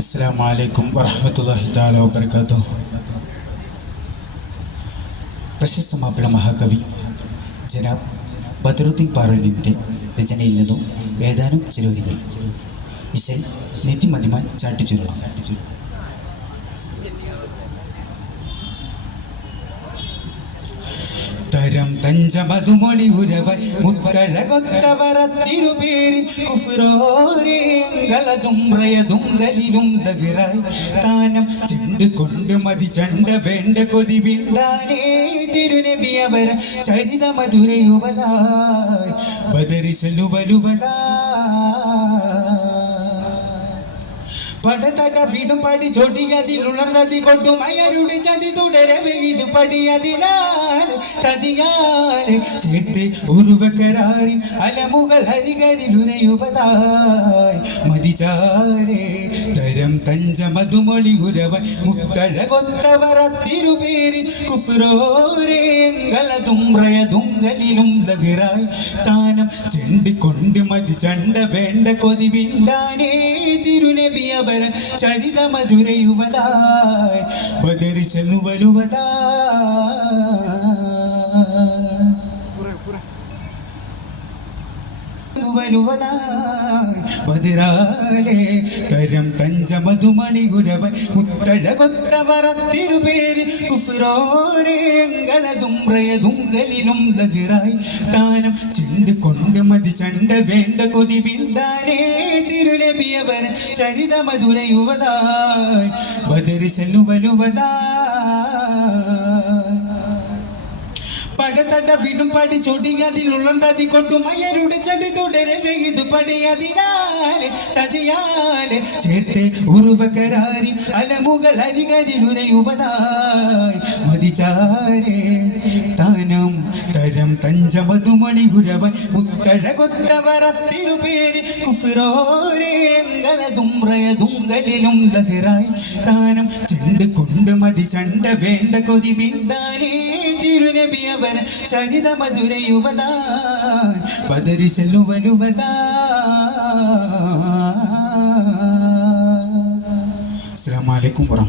അസ്സലാമു അലൈക്കും വറഹ്മത്തുള്ളാഹി തആല വബറകാതുഹു. പ്രശസ്ത മാപ്പിള മഹാകവി ജനാബ് ബദറുദ്ദീൻ പാറന്നിൻ്റെ രചനയിൽ നിന്നും ഏതാനും ചില വരികൾ. ഇശൽ നെറ്റി മതിമാൻ ചാട്ടിച്ചുരുള. തരം തഞ്ചമതുമൊളി ഉരവൈ മുത്തഴകൊത്തവരത്തിരുപേരി കുഫ്രോരേങ്ങളതും റയതുങ്കലിലും ദഗറായി താനം ചെണ്ട് കൊണ്ട് മതി ചണ്ട വേണ്ട കൊതി വിണ്ടാനേ തിരുനബി അവര ചരിത മധുരയുവതായി ബദരിശലുവലുവതാ പടതട വീടും പടി ചൊടിയതിൽ ഉണർന്നതി കൊണ്ടും അയരുടെ ചതി തുടരവേ ഇത് പടിയതിനാൽ തതിയാൽ ചേർത്ത് ഉരുവകരാറിൻ അലമുകൾ ഹരികരിലുരയുവതായി മതിചാരേ തരം തഞ്ച മധുമൊളി ഉരവ മുത്തഴകൊത്തവരത്തിരുപേരിൽ കുഫ്രോരേങ്ങളതും റയതുങ്കലിലും ദഗറായി താനം ചെണ്ട് കൊണ്ട് മതി ചണ്ട വേണ്ട കൊതി വിണ്ടാനേ തിരുനബി അവര ചരിത മധുരയുവതായി ബദരിശലു വലുവതാ ബദിരാലേ കരം പഞ്ചമധുമണി ഗുരവ മുത്തഴകൊത്തവരത്തിരുപേരി കുഫ്രോരേങ്ങളതും റയതുങ്കലിലും ദഗറായി താനം ചെണ്ട് കൊണ്ട് മതി ചണ്ട വേണ്ട കൊതി വിണ്ടാനേ തിരുനബി അവര ചരിത മധുരയുവതായി ബദരിശലു വലുവതാ പടതട വീടും പടി ചൊടിയതിൽ ഉണർന്നതി കൊണ്ടും അയരുടെ ചതി തുടരവേ ഇത് പടിയതിനാൽ തതിയാലെ ചേർത്ത് ഉരുവകരാരി അലമുകൾ അരികരിലുരയുവതായി മതിചാരേ താനം തരം തഞ്ചമധുമണി ഗുരവ മുത്തഴകൊത്തവരത്തിരുപേരി കുഫ്രോരേങ്ങളതും റയതുങ്കലിലും ദഗറായി താനം ചെണ്ട് കൊണ്ട് മതി ചണ്ട വേണ്ട കൊതി വിണ്ടാനേ തിരുനബി അവര ചരിത മധുരയുവതായി ബദരിശലു വലുവതാ. അസ്സലാമു അലൈക്കും വറഹ്മത്തുള്ളാഹി.